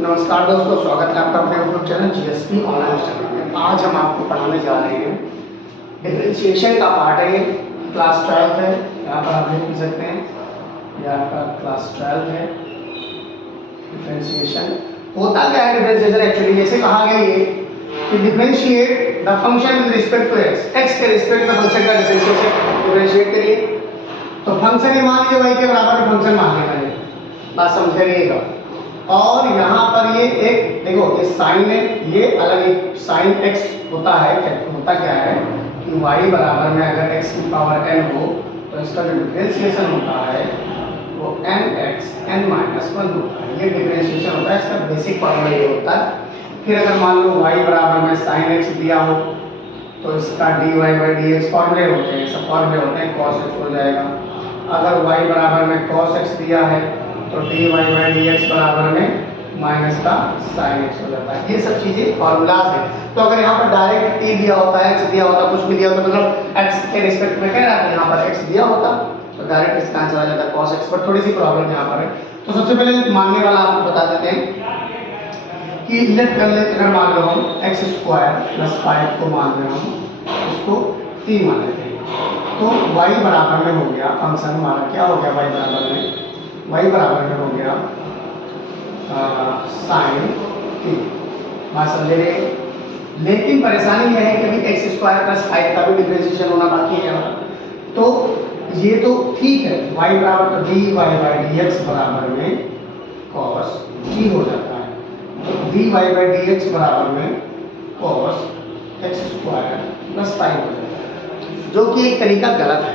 नमस्कार दोस्तों, स्वागत है आपका अपने YouTube channel GSP online study में। आज हम आपको पढ़ाने जा रहे हैं डिफरेंशिएशन का पार्ट है। ये क्लास 12 है, यहाँ पर आप लिख सकते हैं, यह आपका क्लास 12 है। डिफरेंशिएशन होता क्या है? डिफरेंशिएशन एक्चुअली जैसे कहा गया ये कि differentiate the function with respect to X, X के रिस्पेक्ट में फंक्शन का डिफरेंशिएट करिए। तो फंक्शन ये मान लीजिए y के बराबर फंक्शन मान लेना है, बात समझिएगा। और यहाँ पर ये एक देखो, ये साइन है, ये अलग एक साइन x होता है। होता क्या है कि y बराबर में अगर x की पावर n हो तो इसका जो डिफरेंशिएशन होता है वो nx n माइनस 1 होता है। ये डिफरेंशिएशन होता है, इसका बेसिक फॉर्मूला ये होता है। फिर अगर मान लो y बराबर में साइन x दिया हो तो इसका dy बाई dx फॉर्मूले होते हैं, सब फॉर्मूले होते हैं, cos x हो जाएगा। अगर y बराबर में cos x दिया है तो dy बाई dx बराबर में माइनस का साइन x हो जाता है। ये सब चीजें फॉर्मूलाज हैं। तो अगर यहाँ पर डायरेक्ट t दिया होता है, x दिया होता, कुछ भी दिया होता, मतलब x के रिस्पेक्ट में कह रहा है, यहाँ पर x दिया होता तो डायरेक्ट इसका आंसर आ जाता है cos x। पर थोड़ी सी प्रॉब्लम यहाँ पर है। तो सबसे पहले मानने वाला आपको बता देते हैं कि लेट कर ले, अगर मान लो हम x स्क्वायर प्लस 5 को मान रहे हम, उसको t मान लेते हैं, तो y बराबर में हो गया फंक्शन हमारा, क्या हो गया y बराबर में, y बराबर में हो गया साइन t। बात समझे रहे? लेकिन परेशानी यह है कि अभी एक्स स्क्वायर प्लस 5 का भी डिफरेंशिएशन होना बाकी है। तो ये तो ठीक है, y बराबर तो dy बाई dx बराबर में cos t हो जाता है। तो dy बाई dx बराबर में cos x स्क्वायर प्लस 5 हो जाता है, जो कि एक तरीका गलत है।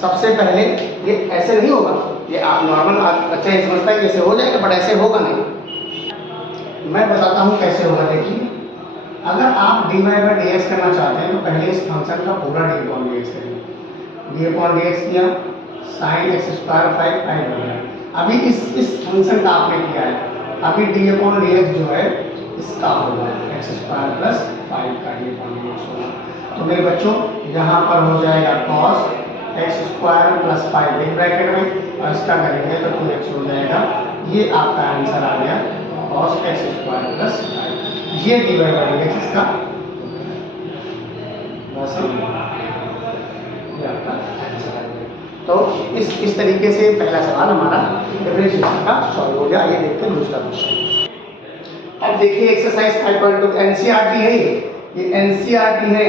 सबसे पहले ये ऐसे नहीं होगा, ये आप नॉर्मल बच्चा ये समझता है कि ऐसे हो जाएगा, बट ऐसे होगा नहीं। मैं बताता हूँ कैसे होगा। देखिए, अगर आप dy बाई dx करना चाहते हैं तो पहले इस फंक्शन का पूरा डी अपॉन dx करेंगे। डी अपॉन dx किया, साइन x स्क्वायर 5 हो गया। अभी इस फंक्शन का आपने किया है, अभी डी अपॉन dx जो है इसका होगा x स्क्वायर प्लस 5 का डी अपॉन dx होगा। तो मेरे बच्चों यहाँ पर हो जाएगा cos x स्क्वायर प्लस 5 एक ब्रैकेट में, और इसका करेंगे तो 2x हो जाएगा। ये आपका आंसर आ गया cos x स्क्वायर प्लस 5। ये dy बाई dx इसका बस ये आपका आंसर आ गया। तो इस तरीके से पहला सवाल हमारा डिफरेंशिएशन का सॉल्व हो गया। ये देखते हैं दूसरा क्वेश्चन। अब देखिए एक्सरसाइज 5.2 एनसीईआरटी है, ये एनसीईआरटी है।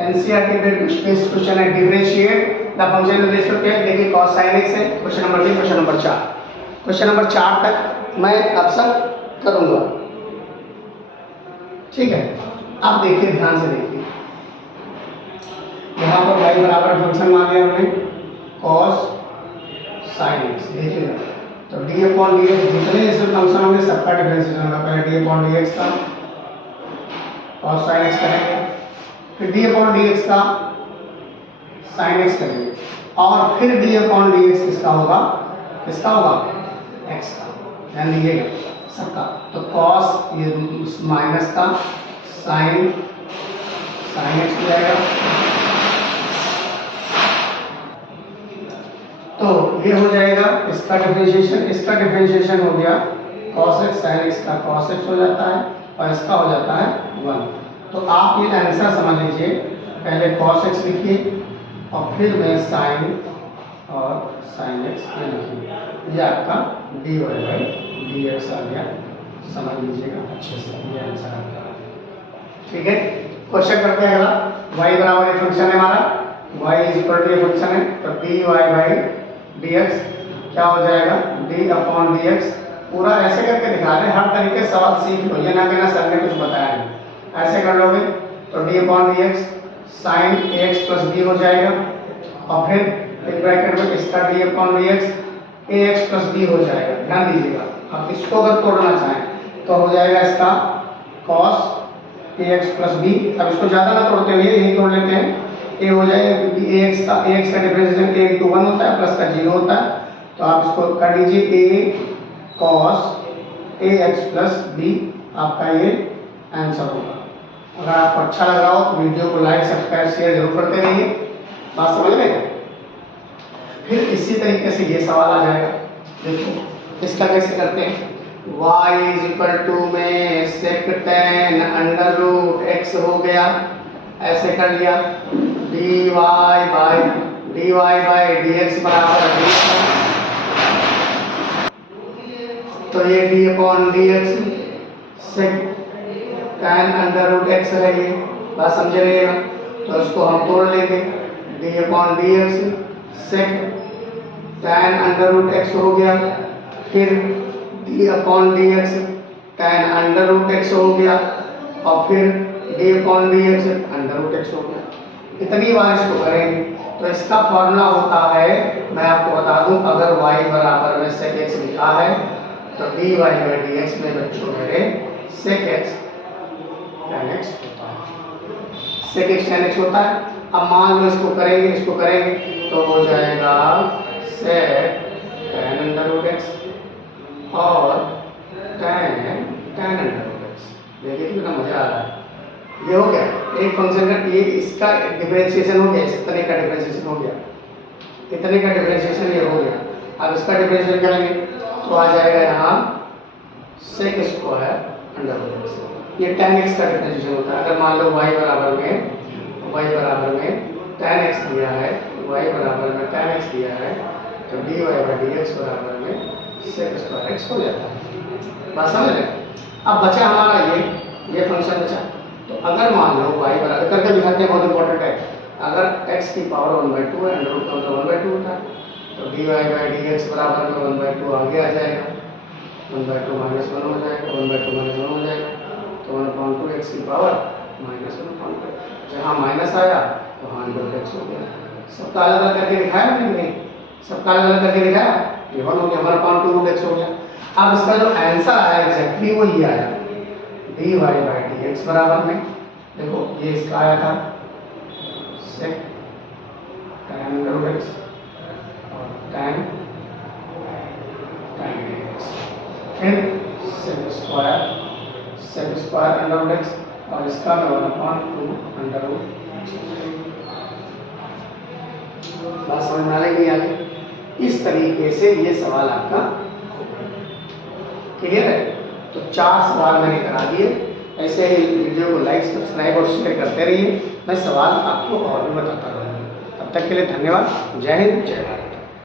एनसीईआरटी बेस्ड क्वेश्चन है, differentiate the function with respect to X. देखिए cos sin x है question number 3, question number 4। Question number 4 तक मैं आंसर करूंगा, ठीक है। अब देखिए, ध्यान से देखिए, यहाँ पर y बराबर फंक्शन मान लिया हमने cos sin x। देखिएगा, तो d अपॉन dx जितने ऐसे फंक्शन होंगे सबका डिफरेंशिएशन होगा। पहले d अपॉन dx का cos sin x करेंगे, फिर d अपॉन dx का sin x करेंगे, और फिर d अपॉन dx किसका होगा, किसका होगा, x का। ध्यान दीजिएगा सबका। तो cos ये माइनस का sin x हो जाएगा। तो ये हो जाएगा इसका डिफरेंशिएशन, इसका डिफरेंशिएशन हो गया cos x sin x का cos x हो जाता है, और इसका हो जाता है 1। तो आप ये आंसर समझ लीजिए, पहले cos x लिखिए और फिर में sin और sin x ये लिखिए। ये आपका dy बाई dx आ गया, समझ लीजिएगा अच्छे से, ये आंसर आ गया, ठीक है। क्वेश्चन करते हैं अगला। y बराबर एक फंक्शन है हमारा, y is equal to function है, तो dy बाई dx क्या हो जाएगा, d अपॉन dx। पूरा ऐसे करके दिखा रहे हैं, हर तरीके से सवाल सीख लो, ये ना कहना सर ने कुछ बताया नहीं। ऐसे कर लोगे तो d upon dx sin ax plus b हो जाएगा, और फिर एक ब्रैकेट में इसका d upon dx ax plus b हो जाएगा। ध्यान दीजिएगा, अब इसको अगर तोड़ना चाहें तो हो जाएगा इसका cos ax प्लस b। अब इसको ज्यादा ना तोड़ते हुए यही तोड़ लेते हैं, a हो जाएगा, क्योंकि ax का डिफरेंशिएशन a into 1 होता है, प्लस का 0 होता है। तो आप इसको कर लीजिए a cos ax plus b, आपका ये आंसर होगा। अगर आपको अच्छा लग रहा हो तो वीडियो को लाइक सब्सक्राइब शेयर जरूर करते रहिए। बात समझ में? फिर इसी तरीके से ये सवाल आ जाएगा। देखो इसका कैसे करते हैं, y इज इक्वल टू में sec tan under root X हो गया, ऐसे कर लिया। dy बाई डी एक्स बराबर डी, तो ये D upon D X sec tan under root X है, ये बात समझ रहे हैं। तो इसको हम तोड़ लेंगे, D upon D X sec tan under root X हो गया, फिर D upon D X tan under root X हो गया, और फिर D upon D X under root X हो गया। इतनी बार इसको करेंगे तो इसका फॉर्मूला होता है, मैं आपको बता दूं, अगर y बराबर में sec x लिखा है तो dy बाई डी एक्स में बच्चों मेरे sec x tan x होता है, sec x tan x होता है। अब मान लो इसको करेंगे तो हो जाएगा sec tan under root x और tan अंडर रूट x। देखिए कितना मजा आ रहा है। ये हो गया एक फंक्शन का, ये इसका डिफरेंशिएशन हो गया, इस तरह का डिफरेंशिएशन हो गया, इतने का डिफरेंशिएशन ये हो गया। अब इसका डिफरेंशिएशन करेंगे तो आ जाएगा यहाँ sec square under root X. ये tan x का डिफरेंशिएशन होता है। अगर मान लो y बराबर में tan x दिया है, y बराबर में tan x दिया है, तो dy बाई डी एक्स बराबर में सेक स्क्वायर x हो जाता है। बात समझ रहे? अब बचा हमारा ये फंक्शन बचा। तो अगर मान लो y बराबर करके दिखाते हैं, बहुत इंपॉर्टेंट है। अगर x की पावर 1/2 है, अंडर रूट का मतलब 1/2 होता है, तो dy बाई डी एक्स बराबर में 1/2 आगे आ जाएगा, 1/2 माइनस 1 हो जाएगा, 1/2 माइनस 1 हो जाएगा, तो 1/2 x की पावर माइनस 1/2। जहाँ माइनस आया वहाँ अंडर x हो गया। सबका अलग अलग करके दिखाया मैंने नहीं, सबका अलग अलग करके दिखाया, ये 1 हो गया, 1/2 रूट x हो गया। अब इसका जो आंसर आया एग्जैक्टली वो ये आया, dy बाई डी एक्स बराबर में, देखो ये इसका आया था sec tan रूट x और tan x, फिर sec square under root x और इसका 1/2 अंडर रूट। बात समझ में आ रही है? इस तरीके से ये सवाल आपका क्लियर है। तो 4 सवाल मैंने करा दिए। ऐसे ही वीडियो को लाइक, सब्सक्राइब और शेयर करते रहिए। मैं सवाल आपको और भी बताता रहूँगा। तब तक के लिए धन्यवाद। जय हिंद, जय भारत।